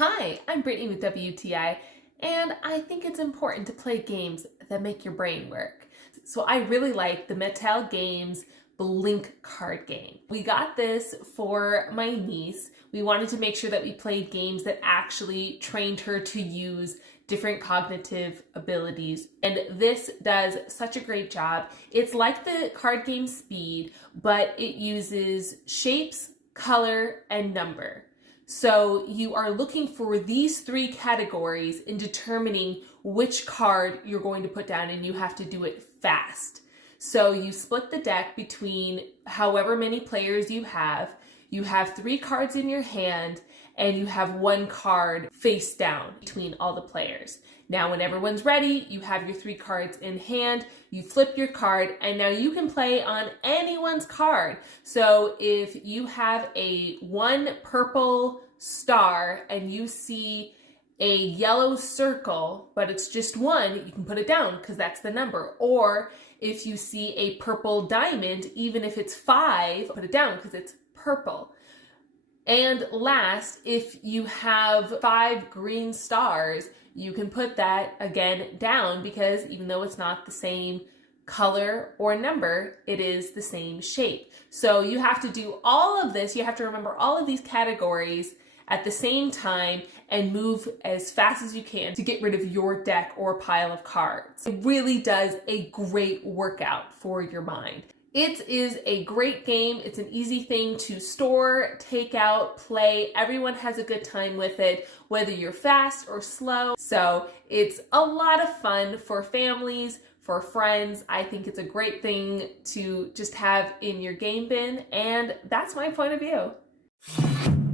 Hi, I'm Brittany with WTI, and I think it's important to play games that make your brain work. So I really like the Mattel Games Blink card game. We got this for my niece. We wanted to make sure that we played games that actually trained her to use different cognitive abilities, and this does such a great job. It's like the card game Speed, but it uses shapes, color, and number. So you are looking for these three categories in determining which card you're going to put down, and you have to do it fast. So you split the deck between however many players you have. You have 3 cards in your hand, and you have 1 card face down between all the players. Now, when everyone's ready, you have your 3 cards in hand, you flip your card, and now you can play on anyone's card. So if you have a 1 purple star and you see a yellow circle, but it's just 1, you can put it down because that's the number. Or if you see a purple diamond, even if it's 5, put it down because it's purple. And last, if you have 5 green stars, you can put that again down because even though it's not the same color or number, it is the same shape. So you have to do all of this. You have to remember all of these categories at the same time and move as fast as you can to get rid of your deck or pile of cards. It really does a great workout for your mind. It is a great game. It's an easy thing to store, take out, play. Everyone has a good time with it, whether you're fast or slow. So it's a lot of fun for families, for friends. I think it's a great thing to just have in your game bin, and that's my point of view.